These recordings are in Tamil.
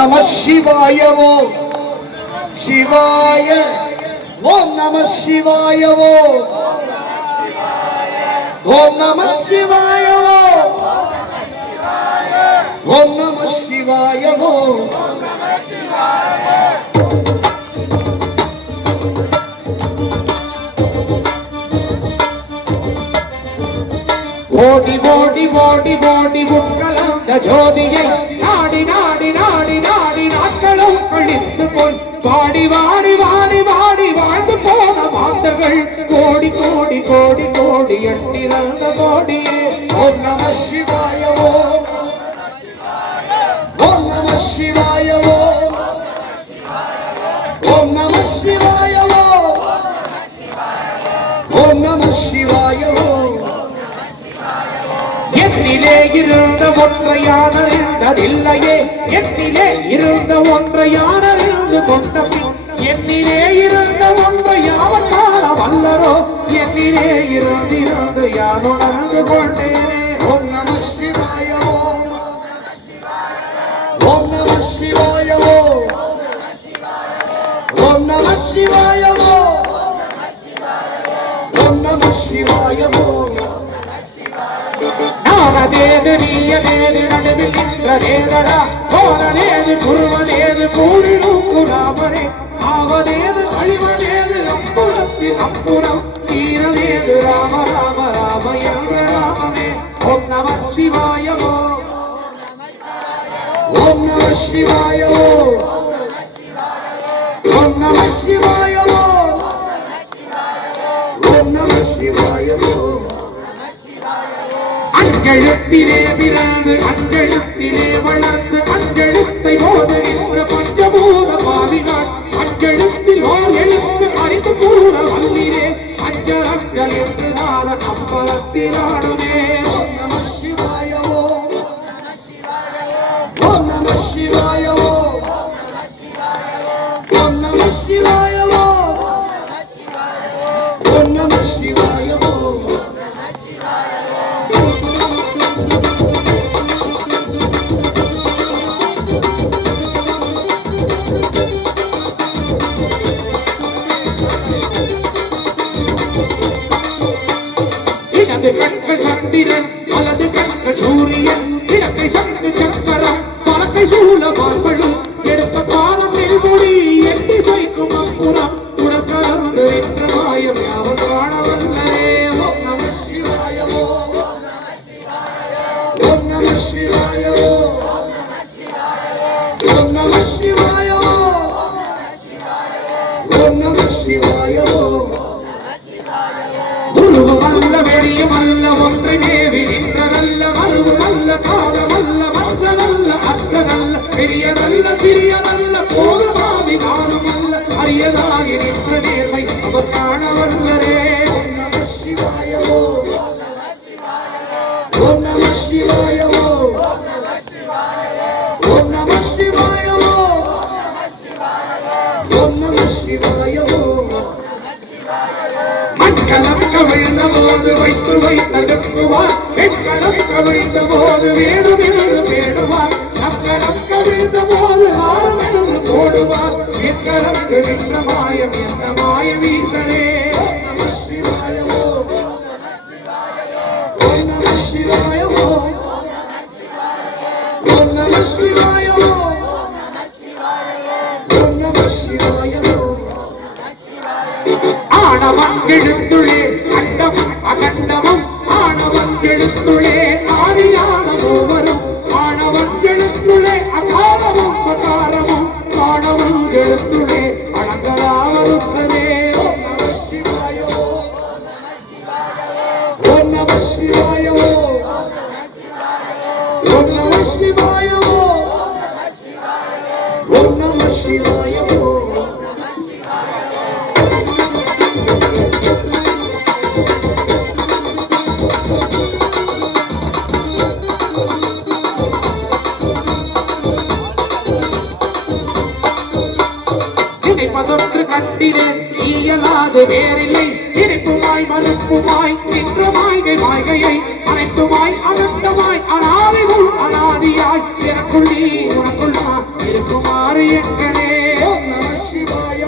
நம சிவாய ஓம் சிவாய ஓம் நம சிவாய ஓம் ஓம் நம சிவாய ஓம் நம சிவாய ஓம் ஓடி ஓடி ஓடி ஓடி உட்கலந்த ஜோதியை நாடி நாடி நாடி நாடி நாட்களும் கழித்து போல் வாடி வாடி வாடி வாடி வாழ்ந்து போன மாந்தர்கள் கோடி கோடி கோடி கோடி எண்ணிறந்த கோடியே. ஓம் நம சிவாய ஓம் நம சிவாய ஓம் நம சிவாய ஓம் நம சிவாய இருந்த இருந்ததில்லையே என்னிலே இருந்த ஒன்றை யாரறிந்து கொண்ட என்னிலே இருந்த ஒன்றை யாவன் காண வல்லரோ? என்னிலே இருந்திருந்து யார் உணர்ந்து கொண்டேனே. ஓம் நம சிவாய நாமதேது நீயதேது நடுவில் நின்றதேதடா போனதேது குருவதேது கூறி நூக்குராமரே ஆவதேது அழிவதேது அப்புறத்தில் அப்புறம் தீரதேது ராம ராம ராம என்ற ராமனே. ஓம் நம சிவாயமோ ஓம் நம சிவாய அஞ்செழுத்திலே பிறந்து அஞ்செழுத்திலே வளர்ந்து அஞ்செழுத்தை ஓதுகின்ற பஞ்சபூத பாதினார் அஞ்செழுத்தில் ஓர் எழுத்து அறிந்து கூற வல்லிலே அஞ்சரங்கள் என்று நாள கம்பளத்தில் சந்திரன் வலது கண்கள் சூரியன் இடக்கை சங்கு சக்கரம் வலக்கை சூழ மார்களும் எடுத்த காலம் நெல்முடி எட்டி சைக்கும் அப்புறம் உடற்கலந்து என்ற மாயம் யாவன் காண சிறியதல்ல போதுமாவி காணும் அல்ல. அரியதாகி நின்ற நேர்மை அவர் காண வல்லரே ஓம் நம சிவாய ஓம் நம சிவாய ஓம் நம சிவாய ஓம் நம போது வைத்து வைத்தடுக்குவார். பெண்கலம் கவிழ்ந்த போது வேணும் என்று தேடுவார் எக்கலம் நின்ற மாயம் அங்கு வேறில்லை. இனிப்புமாய் மறுப்புமாய் நின்ற மாய்கை மாய்கையை அனைத்துமாய் அகண்டமாய் அனாதிமுள் அனாதியாய் எனக்குள் நீ உனக்குள் நான் இருக்குமாறு எங்கனே ஓம் நம சிவாய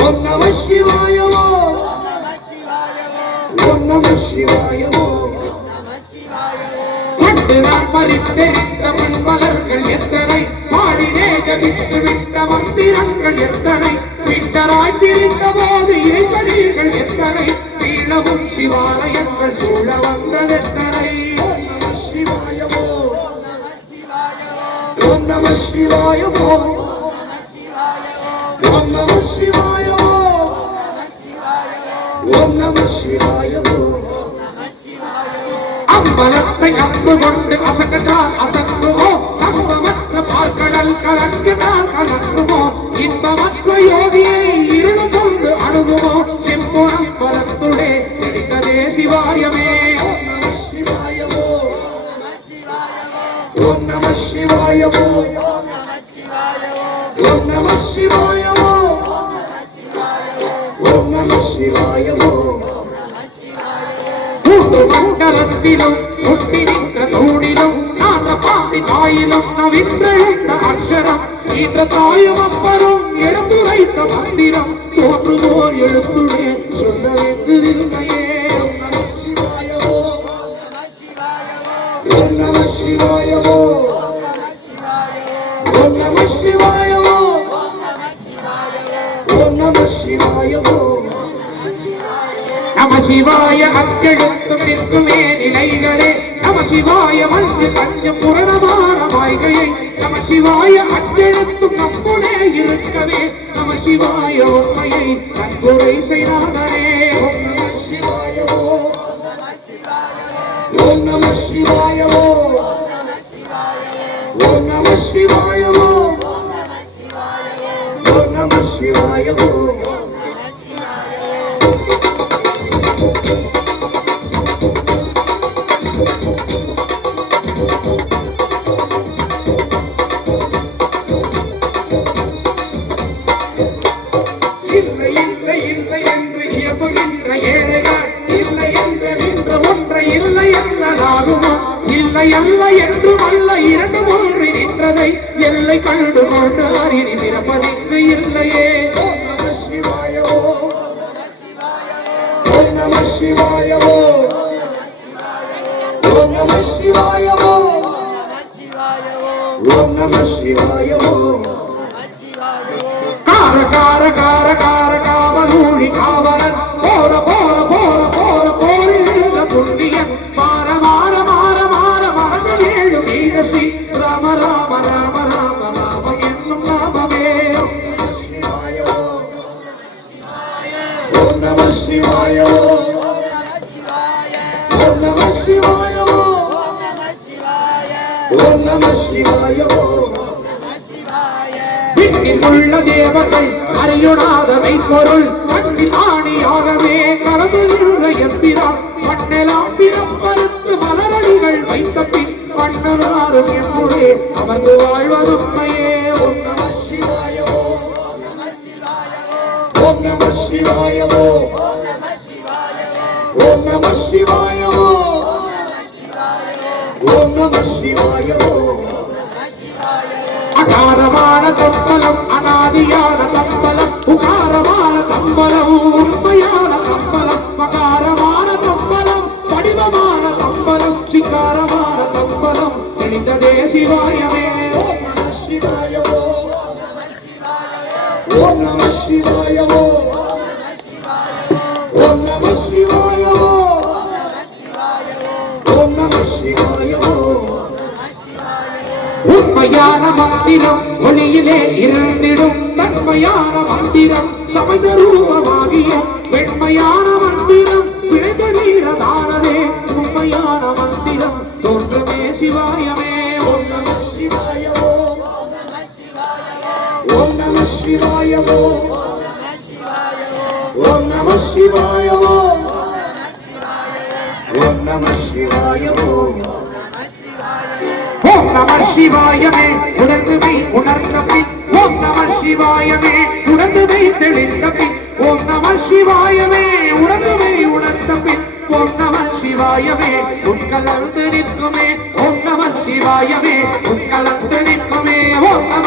ஓம் நம சிவாய மண் மலர்கள் எத்தனை? பாடினே ஜபித்து விட்ட மந்திரங்கள் எத்தனை விட்டராய் திரிந்த போது இறைவழிகள் எத்தனை வீழவும் சிவாலயங்கள் சூழ வந்ததெத்தனை ஓம் நம சிவாய ஓம் ஓம் நம சிவாய ஓம் ஓம் நம சிவாய ஓம் ஓம் நம சிவாய ஓம் அம்பலத்தை அம்பு கொண்டு அசகட்டால் அசங்குவோம் தம்பமற்ற பார்க்கடல் கலங்கினால் கலங்குவோம் இன்பமற்ற யோகியை இருள் கொண்டு அணுகுவோம் செம்புறம் பலத்துளே தெரிந்ததே சிவாயமே. ஓம் நம சிவாயமோ. ஓம் நம ஓம் நம மண்டலத்திலும் நாத பாண்டி நவின்ற அக்ஷரம் இந்த தாயும் அப்பரும் எடுத்துரைத்த மந்திரம். தோன்றுவோர் எழுத்துடே சொல்ல வேண்டியதில்லையே நம சிவாய ஓம் நம சிவாய நம சிவாய நம சிவாய ஓம் நிற்குமே நிலைகளே. நம சிவாய மஞ்சு கஞ்சம் புரணமான வாய்கையை நம சிவாய அக்கெழுத்தும் நம்முடே இருக்கவே. நம சிவாய உண்மையை கண்குறை செய்தாரே ஓம் நம சிவாய ஓம் ஓம் நம சிவாய ஓம் நம சிவாய ஓம் நம சிவாய ஓம் இல்லை நின்றதை எல்லை கண்டு கொண்டார் இனி பிறப்பதிக்கு இல்லையே. ஓம் நம சிவாய ஓம் ஓம் நம சிவாய ஓம் ஓம் நம சிவாய ஓம் ஓம் நம சிவாய ஓம் கார கார கார கார ஓம் நம சிவாய. உள்ள தேவர்கள் அறியுடாத பொருள். கண்ணில் ஆணியாகவே கலந்து நின்ற எம்பிரான். பிறப்பறுத்து மலரடிகள் வைத்த பின் மன்னனாரும் என்னுடைய அமர்ந்து வாழ்வதுமையே ஓம் நம சிவாய. ஓம் ஓம் நம சிவாய. ஓம் நம சிவாய. ఓం నమ శివాయ అకారమాణ అనాదియాన తప్పలం ఉకారమాణ తప్పలం పడిమమాన గణితదే శివాయమే தன்மையான மந்திரம் ஒளியிலே இருந்திடும். தன்மையான மந்திரம் சமத ரூபமாகிய வெண்மையான மந்திரம் பிழைத்த நீரதானதே உண்மையான மந்திரம். தோன்றமே சிவாயமே. ஓம் நம சிவாய ஓம் நம சிவாய ஓம் நம சிவாய ஓம் நம சிவாய ஓம் நம ஓம் நம சிவாயமே உணர்ந்துமை உணர்ந்த பின். ஓம் நம சிவாயமே உணர்ந்துமை தெளிந்த பின். ஓம் நம சிவாயமே உணர்ந்துமை உணர்ந்த பின். ஓம் நம சிவாயமே உட்கலந்து நிற்குமே. ஓம் நம சிவாயமே உட்கலந்து நிற்குமே. ஓம் நம